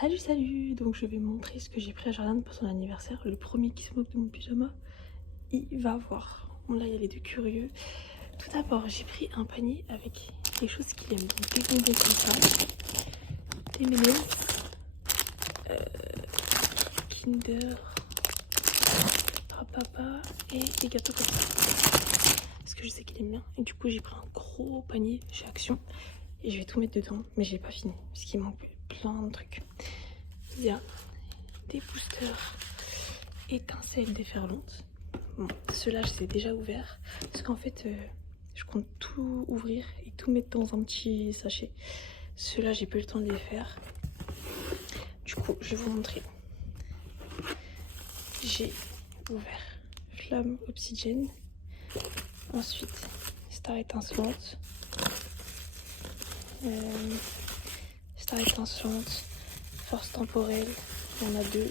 Salut. Donc je vais montrer ce que j'ai pris à Jordan pour son anniversaire. Le premier qui se moque de mon pyjama, il va voir. Bon là il y a les deux curieux. Tout d'abord j'ai pris un panier avec des choses qu'il aime. Donc des bonbons comme ça, des M&M's, Kinder, Papa et des gâteaux comme ça. Parce que je sais qu'il aime bien. Et du coup j'ai pris un gros panier chez Action. Et je vais tout mettre dedans. Mais je l'ai pas fini. Parce qu'il manque plein de trucs. Il y a des boosters étincelles déferlantes. Bon, ceux-là, je les ai déjà ouverts. Parce qu'en fait, je compte tout ouvrir et tout mettre dans un petit sachet. Ceux-là, j'ai pas eu le temps de les faire. Du coup, je vais vous montrer. J'ai ouvert Flamme Obsidienne. Ensuite, Star étincelante. Star étincelante. Force temporelle. Il y en a deux.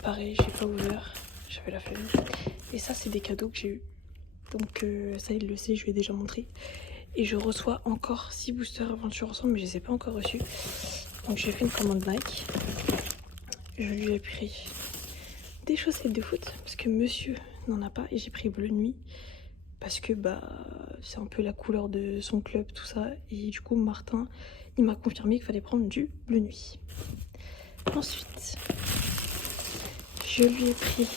Pareil, j'ai pas ouvert. J'avais la flemme. Et ça, c'est des cadeaux que j'ai eu. Donc ça, il le sait, je lui ai déjà montré. Et je reçois encore 6 boosters Aventure ensemble, mais je les ai pas encore reçus. Donc j'ai fait une commande Nike. Je lui ai pris des chaussettes de foot, parce que monsieur n'en a pas. Et j'ai pris bleu nuit, parce que c'est un peu la couleur de son club, tout ça. Et du coup, Martin, il m'a confirmé qu'il fallait prendre du bleu nuit. Ensuite, je lui ai pris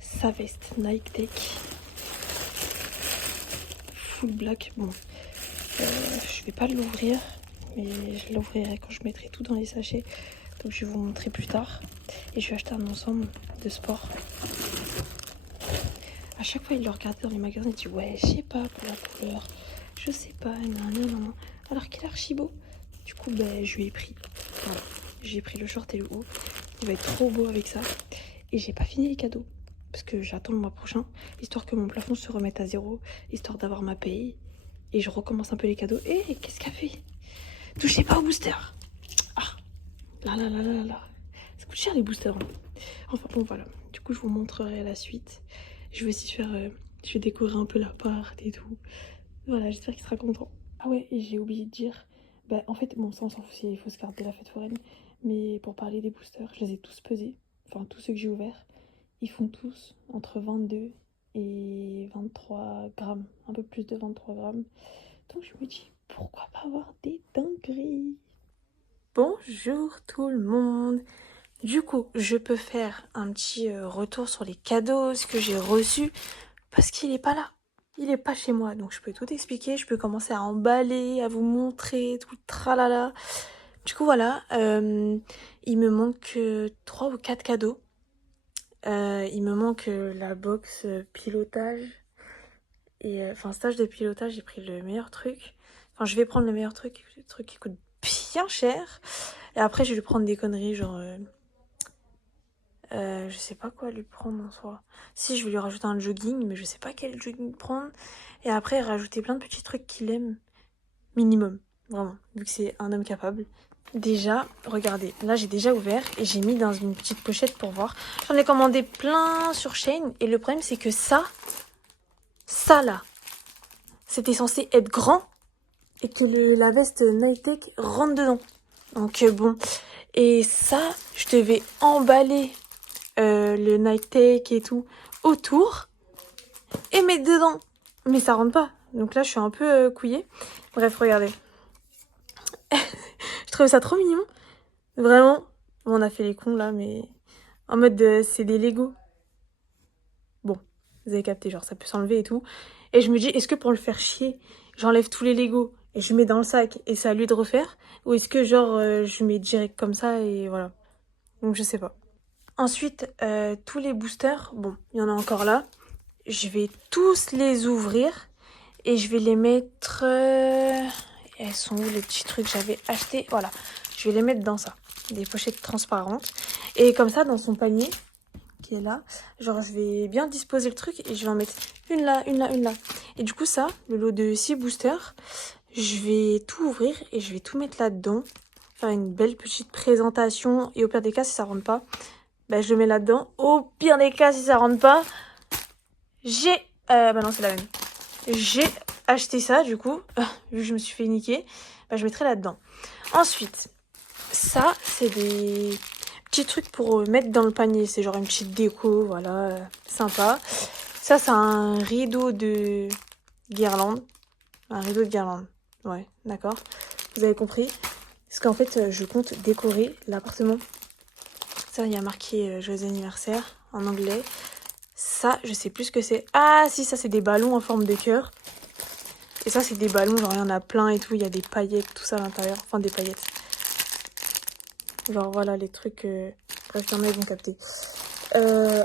sa veste Nike Tech full black. Bon, je vais pas l'ouvrir, mais je l'ouvrirai quand je mettrai tout dans les sachets. Donc je vais vous montrer plus tard. Et je vais acheter un ensemble de sport. À chaque fois, il le regarde dans les magasins, il dit ouais, je sais pas pour la couleur, je sais pas, non. Alors qu'il est archi beau. Du coup, je lui ai pris. Voilà, j'ai pris le short et le haut. Il va être trop beau avec ça. Et j'ai pas fini les cadeaux. Parce que j'attends le mois prochain, histoire que mon plafond se remette à zéro, histoire d'avoir ma paye. Et je recommence un peu les cadeaux. Et qu'est-ce qu'elle fait? Touchez pas au booster. Ah, là. Ça coûte cher les boosters. Hein. Enfin bon, voilà. Du coup, je vous montrerai la suite. Je vais aussi faire... je vais décorer un peu l'appart et tout. Voilà, j'espère qu'il sera content. Ah ouais, et j'ai oublié de dire... en fait, bon, ça on s'en fout, il faut se garder la fête foraine. Mais pour parler des boosters, je les ai tous pesés. Enfin, tous ceux que j'ai ouverts. Ils font tous entre 22 et 23 grammes. Un peu plus de 23 grammes. Donc je me dis, pourquoi pas avoir des dingueries? Bonjour tout le monde. Du coup, je peux faire un petit retour sur les cadeaux, ce que j'ai reçu, parce qu'il est pas là. Il est pas chez moi, donc je peux tout expliquer. Je peux commencer à emballer, à vous montrer, tout le tralala. Du coup, voilà, il me manque 3 ou 4 cadeaux. Il me manque la box pilotage. Et stage de pilotage, j'ai pris le meilleur truc. Enfin, je vais prendre le meilleur truc, le truc qui coûte bien cher. Et après, je vais lui prendre des conneries, genre... je sais pas quoi lui prendre en soi. Si, je vais lui rajouter un jogging, mais je sais pas quel jogging prendre. Et après, rajouter plein de petits trucs qu'il aime. Minimum, vraiment, vu que c'est un homme capable. Déjà, regardez, là j'ai déjà ouvert et j'ai mis dans une petite pochette pour voir. J'en ai commandé plein sur Shein et le problème c'est que ça là, c'était censé être grand et que la veste Nike Tech rentre dedans. Donc bon, et ça, je devais emballer le Nike Tech et tout autour et mettre dedans. Mais ça rentre pas. Donc là, je suis un peu couillée. Bref, regardez. Je trouvais ça trop mignon. Vraiment. Bon, on a fait les cons là, mais en mode c'est des Lego. Bon, vous avez capté, genre ça peut s'enlever et tout. Et je me dis, est-ce que pour le faire chier, j'enlève tous les Lego et je mets dans le sac et c'est à lui de refaire? Ou est-ce que genre je mets direct comme ça et voilà. Donc je sais pas. Ensuite, tous les boosters, bon, il y en a encore là. Je vais tous les ouvrir et je vais les mettre... elles sont où les petits trucs que j'avais achetés? Voilà, je vais les mettre dans ça. Des pochettes transparentes. Et comme ça, dans son panier, qui est là, genre je vais bien disposer le truc et je vais en mettre une là. Et du coup ça, le lot de 6 boosters, je vais tout ouvrir et je vais tout mettre là-dedans. Faire une belle petite présentation et au pire des cas, si ça rentre pas, je le mets là-dedans. Au pire des cas, si ça rentre pas, j'ai... non, c'est la même. J'ai acheté ça, du coup, vu que je me suis fait niquer, je mettrai là-dedans. Ensuite, Ça, c'est des petits trucs pour mettre dans le panier. C'est genre une petite déco, voilà, sympa. Ça, c'est un rideau de guirlande. Un rideau de guirlande. Ouais, d'accord. Vous avez compris. Parce qu'en fait, je compte décorer l'appartement. Ça, il y a marqué joyeux anniversaire en anglais. Ça, je sais plus ce que c'est. Ah, si, ça, c'est des ballons en forme de cœur. Et ça, c'est des ballons, genre, il y en a plein et tout. Il y a des paillettes, tout ça à l'intérieur. Enfin, des paillettes. Genre, voilà, les trucs... Bref, il y en a, ils vont capter.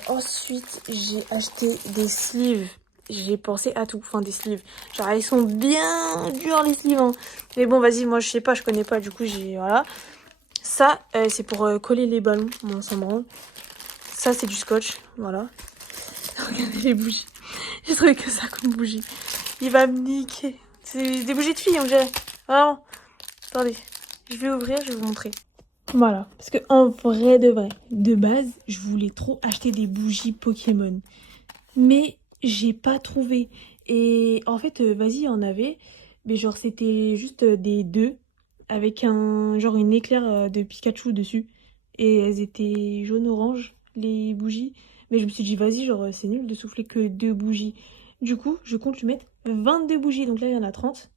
Ensuite, j'ai acheté des sleeves. J'ai pensé à tout. Enfin, des sleeves. Genre, ils sont bien durs, les sleeves. Hein. Mais bon, vas-y, moi, je sais pas, je connais pas. Du coup, j'ai... Voilà. Ça, c'est pour coller les ballons. Bon, on s'en branle. Ça, c'est du scotch. Voilà. Regardez les bougies. J'ai trouvé que ça comme bougie. Il va me niquer. C'est des bougies de filles, on dirait. Vraiment. Attendez. Je vais ouvrir, je vais vous montrer. Voilà. Parce que en vrai de vrai, de base, je voulais trop acheter des bougies Pokémon. Mais j'ai pas trouvé. Et en fait, vas-y, il y en avait. Mais genre, c'était juste des deux. Avec un genre une éclair de Pikachu dessus. Et elles étaient jaune-orange, les bougies. Mais je me suis dit, vas-y, genre, c'est nul de souffler que 2 bougies. Du coup, je compte lui mettre 22 bougies. Donc là, il y en a 30.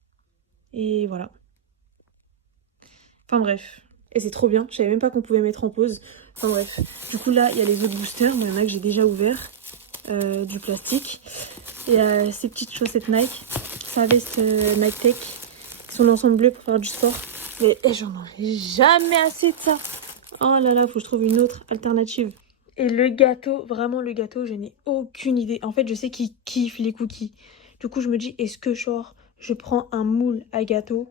Et voilà. Enfin bref. Et c'est trop bien. Je savais même pas qu'on pouvait mettre en pause. Enfin bref. Du coup, là, il y a les autres boosters. Il y en a que j'ai déjà ouvert. Du plastique. Il y a ces petites chaussettes Nike. Sa veste Nike Tech. Son ensemble bleu pour faire du sport. Mais j'en aurai jamais assez de ça. Oh là là, faut que je trouve une autre alternative. Et le gâteau, vraiment le gâteau, je n'ai aucune idée. En fait, je sais qu'il kiffe les cookies. Du coup, je me dis, est-ce que genre, je prends un moule à gâteau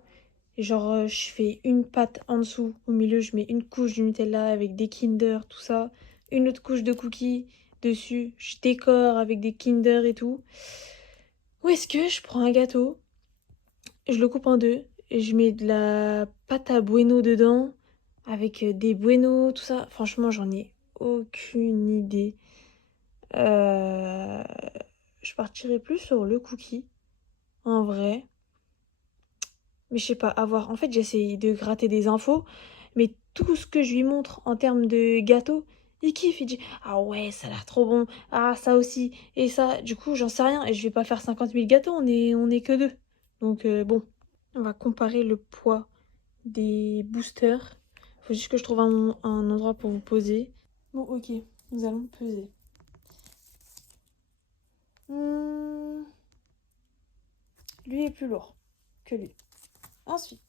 et genre, je fais une pâte en dessous, au milieu, je mets une couche de Nutella avec des Kinder, tout ça. Une autre couche de cookies dessus. Je décore avec des Kinder et tout. Ou est-ce que je prends un gâteau, je le coupe en deux et je mets de la pâte à bueno dedans avec des bueno, tout ça. Franchement, j'en ai aucune idée. Euh, Je partirais plus sur le cookie, en vrai. Mais je sais pas, à voir. En fait, j'essaye de gratter des infos, mais tout ce que je lui montre en termes de gâteau, il kiffe. Il dit, ah ouais, ça a l'air trop bon. Ah, ça aussi. Et ça, du coup, j'en sais rien. Et je vais pas faire 50 000 gâteaux, on est que deux. Donc, bon. On va comparer le poids des boosters. Faut juste que je trouve un endroit pour vous poser. Bon, ok. Nous allons peser. Lui est plus lourd que lui. Ensuite,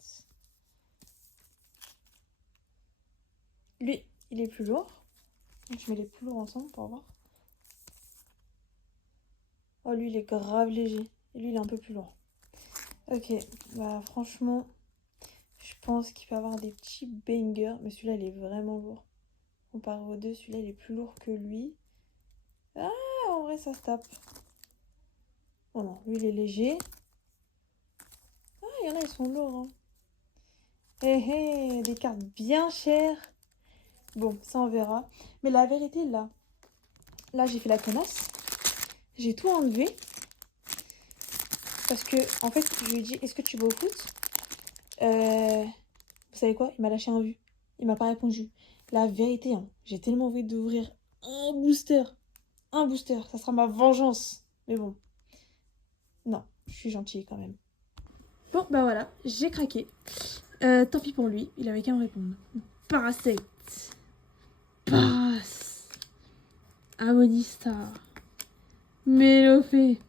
lui, il est plus lourd. Donc, je mets les plus lourds ensemble pour voir. Oh, lui, il est grave léger. Et lui, il est un peu plus lourd. Ok, bah franchement, je pense qu'il peut avoir des petits bangers. Mais celui-là, il est vraiment lourd. Comparé aux deux, celui-là, il est plus lourd que lui. Ah, en vrai, ça se tape. Oh non, lui, il est léger. Ah, il y en a, ils sont lourds. Hein. Hé hé, des cartes bien chères. Bon, ça, on verra. Mais la vérité, là, j'ai fait la connasse. J'ai tout enlevé. Parce que, en fait, je lui ai dit, est-ce que tu vas au foot? Vous savez quoi? Il m'a lâché un vu. Il m'a pas répondu. La vérité, hein, j'ai tellement envie d'ouvrir un booster. Un booster, ça sera ma vengeance. Mais bon. Non, je suis gentille quand même. Bon, bah voilà, j'ai craqué. Tant pis pour lui, il avait qu'à me répondre. Parasect. Paras. Amonistar. Mélofée.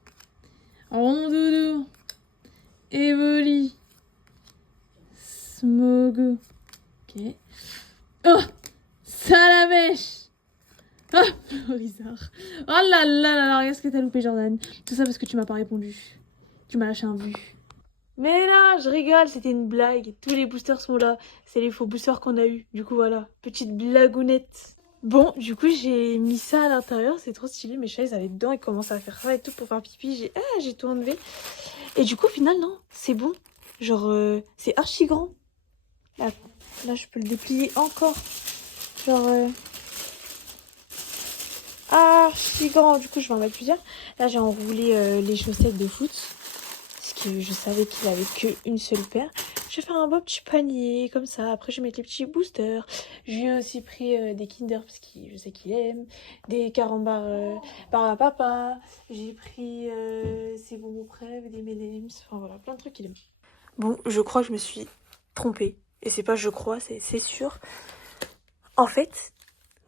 Rondoudou. Evoli. Smogo. Ok. Oh, Salamèche. Ah, Florizard. Oh là là là là, regarde ce que t'as loupé, Jordan. Tout ça parce que tu m'as pas répondu. Tu m'as lâché un vu. Mais là, je rigole, c'était une blague. Tous les boosters sont là. C'est les faux boosters qu'on a eu. Du coup, voilà. Petite blagounette. Bon, du coup, j'ai mis ça à l'intérieur. C'est trop stylé. Mes chats, ils allaient dedans. Ils commencent à faire ça et tout pour faire pipi. J'ai tout enlevé. Et du coup, au final, non. C'est bon. Genre, c'est archi grand. Là, je peux le déplier encore. Genre, archi grand. Du coup, je vais en mettre plusieurs. Là, j'ai enroulé les chaussettes de foot. Parce que je savais qu'il avait qu'une seule paire. je vais faire un beau petit panier comme ça. Après, je vais mettre les petits boosters. J'ai aussi pris des Kinder parce que je sais qu'il aime. Des carambars par à papa. J'ai pris ses bonbons Prèves, des M&M's. Enfin voilà, plein de trucs qu'il aime. Bon, je crois que je me suis trompée. Et c'est pas je crois, c'est sûr. En fait,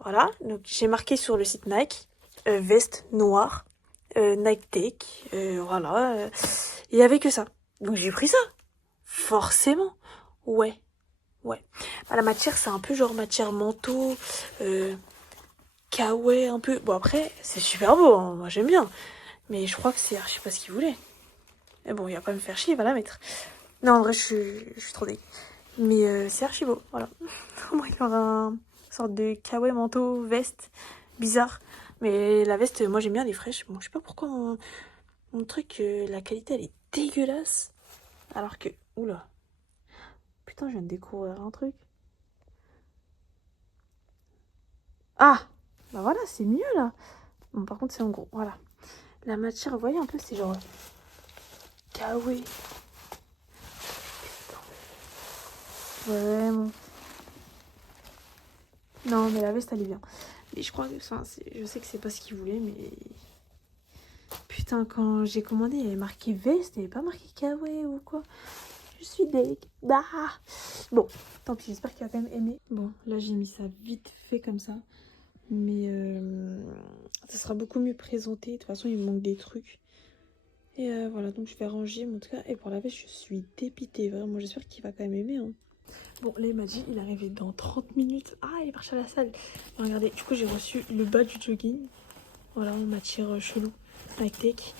voilà. Donc j'ai marqué sur le site Nike veste noire, Nike Tech. Voilà. Il y avait que ça. Donc j'ai pris ça. Forcément. Ouais. Ouais. Bah, la matière, c'est un peu genre matière manteau, kawaii un peu. Bon, après, c'est super beau, hein. Moi j'aime bien. Mais je crois que c'est archi pas ce qu'il voulait. Mais bon, il va pas me faire chier, il va la mettre. Non, en vrai, je suis trop dégueu. Mais c'est archi beau, voilà. Moi, il y aura une sorte de kawaii manteau, veste, bizarre. Mais la veste, moi j'aime bien, elle est fraîche. Bon, je sais pas pourquoi mon truc, la qualité, elle est dégueulasse. Alors que, oula. Putain, je viens de découvrir un truc. Ah! Bah voilà, c'est mieux là. Bon, par contre, c'est en gros, voilà. La matière, vous voyez un peu, c'est genre kawaii. Vraiment. Non, mais la veste, elle est bien. Mais je crois que, enfin, je sais que c'est pas ce qu'il voulait, mais putain, quand j'ai commandé, il y avait marqué veste, il n'y avait pas marqué kawaii ou quoi. Je suis deg. Bah. Bon, tant pis, j'espère qu'il va quand même aimer. Bon, là, j'ai mis ça vite fait comme ça. Mais ça sera beaucoup mieux présenté. De toute façon, il me manque des trucs. Et voilà, donc je vais ranger, mais en tout cas. Et pour la veste, je suis dépitée. Vraiment, j'espère qu'il va quand même aimer. Hein. Bon, là, il m'a dit, il est arrivé dans 30 minutes. Ah, il est parti à la salle. Regardez, du coup, j'ai reçu le bas du jogging. Voilà, en matière chelou, avec tech.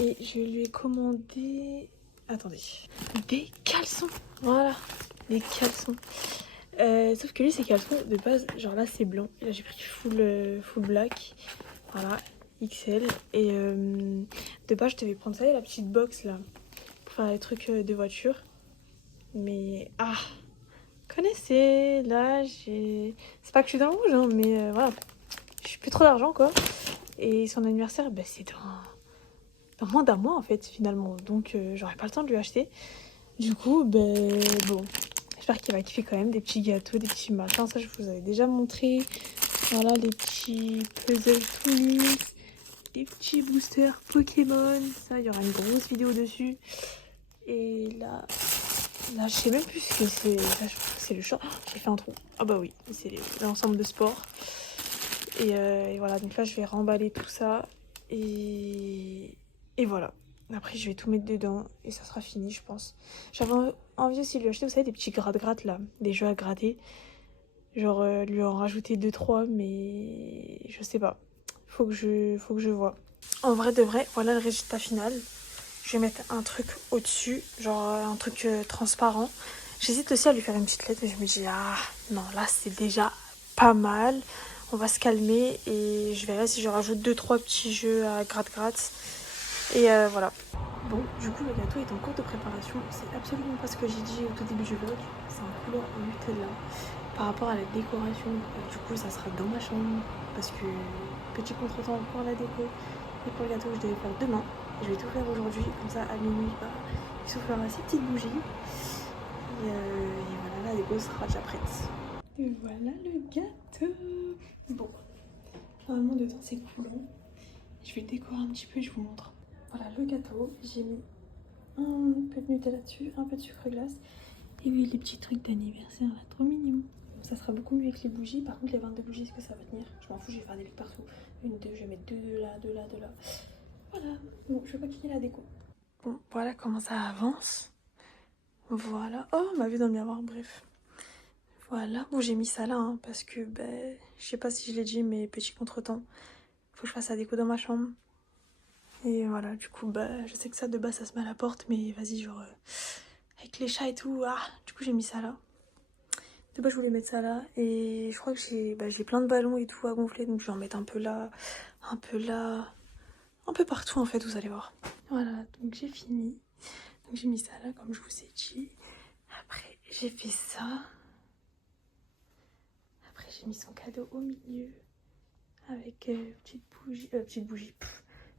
Et je lui ai commandé... Attendez. Des caleçons. Voilà, des caleçons. Sauf que lui, ces caleçons, de base, genre là, c'est blanc. Et là, j'ai pris full black. Voilà, XL. Et de base, je devais prendre ça, la petite box, là, pour faire les trucs de voiture. Mais... Ah, connaissez, là, j'ai... C'est pas que je suis dans le rouge, hein, mais voilà. Je suis plus trop d'argent, quoi. Et son anniversaire, bah, c'est dans moins d'un mois, en fait, finalement. Donc, j'aurai pas le temps de lui acheter. Du coup, ben, bon, j'espère qu'il va kiffer quand même. Des petits gâteaux, des petits machins. Ça, je vous avais déjà montré. Voilà, les petits puzzles tout nus. Des petits boosters Pokémon. Ça, il y aura une grosse vidéo dessus. Et là, je sais même plus ce que c'est. Là, je crois que c'est le short. Oh, j'ai fait un trou. Ah bah oui, c'est l'ensemble de sport. Et voilà, donc là, je vais remballer tout ça. Et voilà. Après, je vais tout mettre dedans et ça sera fini, je pense. J'avais envie aussi de lui acheter, vous savez, des petits gratte-gratte là, des jeux à gratter. Genre, lui en rajouter 2-3, mais je sais pas. Faut que je vois. En vrai de vrai, voilà le résultat final. Je vais mettre un truc au-dessus, genre un truc transparent. J'hésite aussi à lui faire une petite lettre, mais je me dis, ah non, là c'est déjà pas mal. On va se calmer et je verrai si je rajoute 2-3 petits jeux à gratte-gratte. Et voilà. Bon, du coup, le gâteau est en cours de préparation. C'est absolument pas ce que j'ai dit au tout début du vlog. C'est un couleur au Nutella. Par rapport à la décoration, du coup, ça sera dans ma chambre. Parce que petit contretemps pour la déco et pour le gâteau que je devais faire demain. Je vais tout faire aujourd'hui. Comme ça, à minuit, bah, il soufflera ses petites bougies. Et voilà, la déco sera déjà prête. Et voilà le gâteau. Bon, normalement, dedans, c'est coulant. Je vais le décorer un petit peu et je vous montre. Voilà le gâteau, j'ai mis un peu de Nutella dessus, un peu de sucre glace et oui, les petits trucs d'anniversaire là, trop mignon. Ça sera beaucoup mieux avec les bougies, par contre les 22 bougies, est-ce que ça va tenir? Je m'en fous, je vais faire des pics partout. Une, deux, je vais mettre deux là, deux là, deux là. Voilà, bon, je vais pas quitter la déco. Bon, voilà comment ça avance. Voilà, oh, on m'a vu dans le miroir, bref. Voilà, bon j'ai mis ça là, hein, parce que, ben, je sais pas si je l'ai dit, mais petit contretemps, faut que je fasse la déco dans ma chambre. Et voilà, du coup, bah, je sais que ça, de base, ça se met à la porte, mais vas-y, genre, avec les chats et tout, ah, du coup, j'ai mis ça là. De base, je voulais mettre ça là, et je crois que j'ai plein de ballons et tout à gonfler, donc je vais en mettre un peu là, un peu là, un peu partout, en fait, vous allez voir. Voilà, donc j'ai fini. Donc j'ai mis ça là, comme je vous ai dit. Après, j'ai fait ça. Après, j'ai mis son cadeau au milieu, avec petite bougie,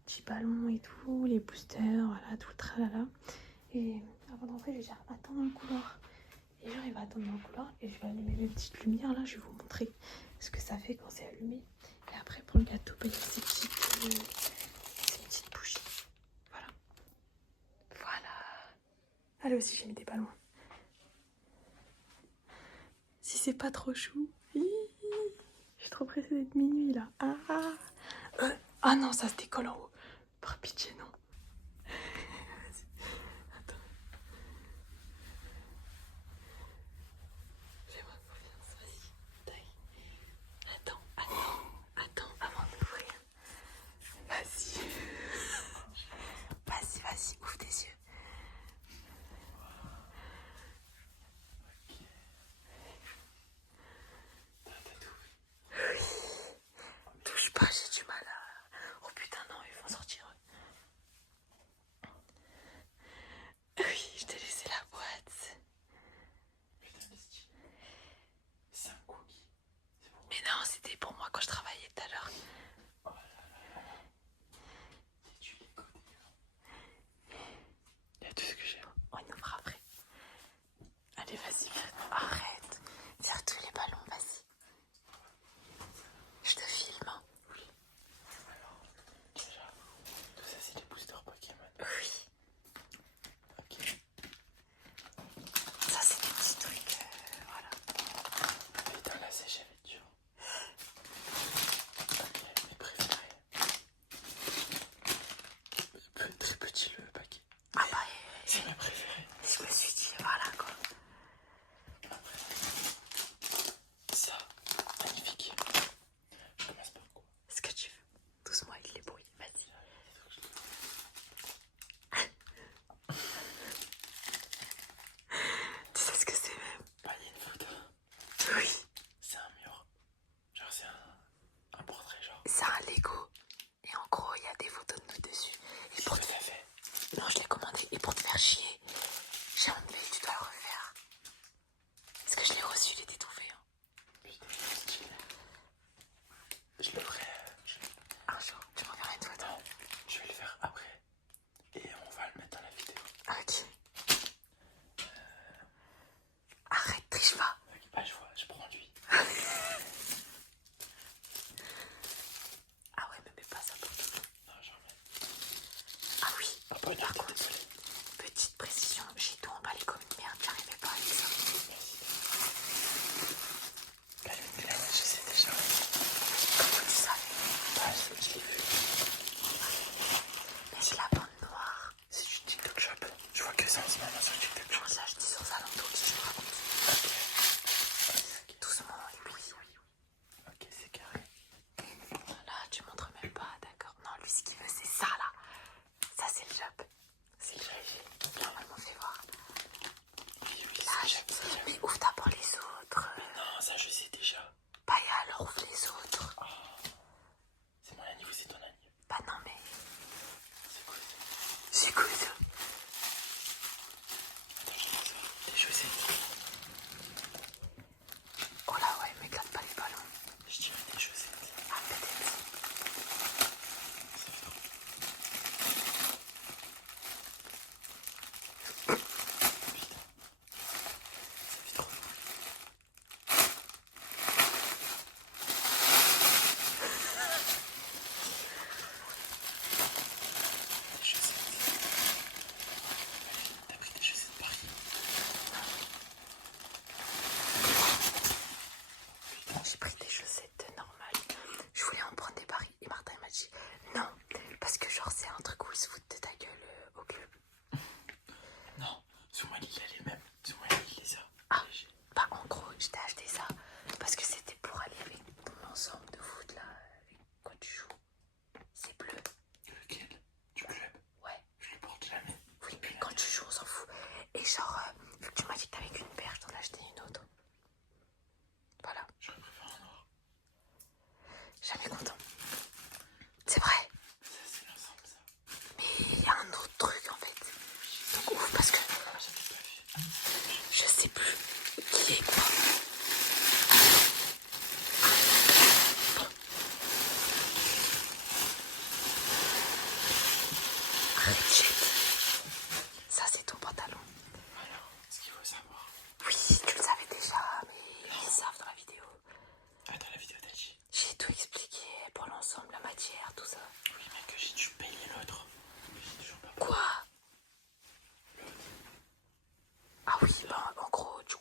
petit ballon et tout, les boosters, voilà, tout le tralala. Et avant de rentrer, je vais dire attends dans le couloir. Et genre il va attendre dans le couloir et je vais allumer mes petites lumières là, je vais vous montrer ce que ça fait quand c'est allumé. Et après pour le gâteau, bah, il y a ces petites bougies. Voilà. Voilà. Allez aussi j'ai mis des ballons. Si c'est pas trop chou. Je suis trop pressée d'être minuit là. Ah non, ça se décolle en haut. Par pitié, non. Vas-y. Attends. Fais-moi confiance, vas-y. Taille. Attends, avant d'ouvrir. Vas-y. Vas-y, ouvre tes yeux. Oui. Touche pas, j'ai du mal à... Oh putain, non, ils vont sortir. Oui, je t'ai laissé la boîte. Putain, mais c'est un cookie. C'est pour moi. Mais non, c'était pour moi quand je travaillais tout à l'heure. Oh là là. Tu les connais. Il y a tout ce que j'ai. On ouvre après. Allez, vas-y, arrête. Tire tous les ballons, vas-y. Je te filme. Oui. Alors, déjà, tout ça c'est des boosters Pokémon. Oui. Ok. Ça, c'est des petits trucs. Voilà. Putain, là c'est j'avais dur. Ok.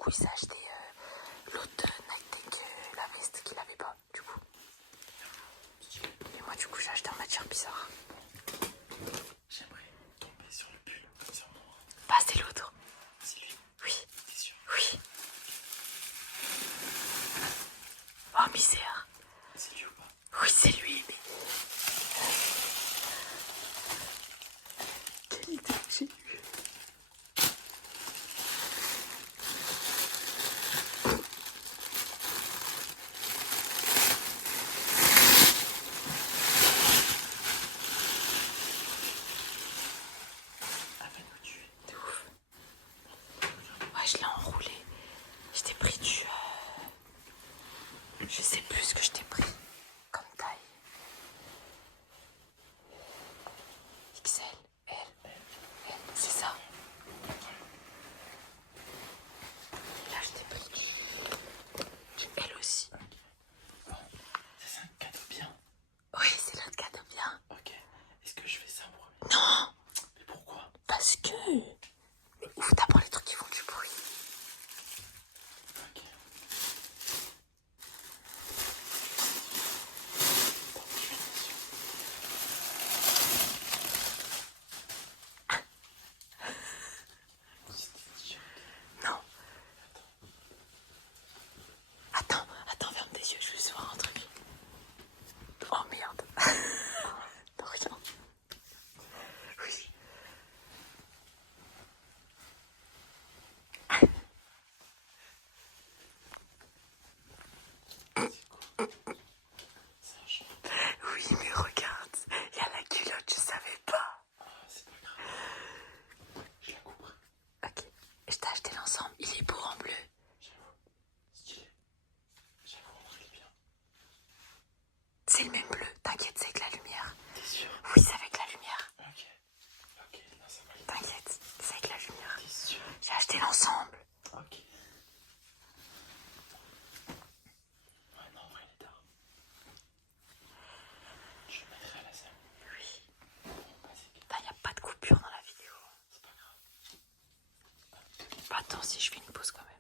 coup il s'est acheté l'autre Nightec, la veste qu'il avait pas du coup. Et moi du coup j'ai acheté en matière bizarre. J'aimerais tomber sur le pull comme ça. Bah c'est l'autre. C'est lui. Oui. T'es sûr? Oui. Oh misère. C'est lui ou pas? Oui c'est lui mais... Quelle idée j'ai eue. Ah va nous tuer. De ouf. Ouais je l'ai enroulé. Je t'ai pris du... Je sais plus ce que je t'ai pris comme taille. XL, L, c'est ça. Et là je t'ai pris du L aussi. Bon, c'est un cadeau bien. Oui c'est notre cadeau bien. Ok. Est-ce que je fais ça en premier? Non. Mais pourquoi? Parce que... Mais ouvre d'abord les trucs qui font du bruit. Ok. Non. Attends, ferme tes yeux, je vais voir un truc. Oh merde. Non, rien. Oui. Oui, mais regarde, il y a la culotte, je savais pas. Ah, c'est pas grave. Je la couperai. Ok, je t'ai acheté l'ensemble, il est beau en bleu. J'avoue. Stylé. J'avoue, on est bien. C'est le même bleu, t'inquiète, c'est avec la lumière. T'es sûr? Oui, c'est avec la lumière. Ok. Ok, non, ça va. T'inquiète, c'est avec la lumière. T'es sûr? J'ai acheté l'ensemble. Ok. Ouais, non, en vrai, il est tard. Je le mettrai à la salle. Oui. Bon, basique. Bah, y a pas de coupure dans la vidéo. C'est pas grave. Bah, attends, si je fais une pause quand même.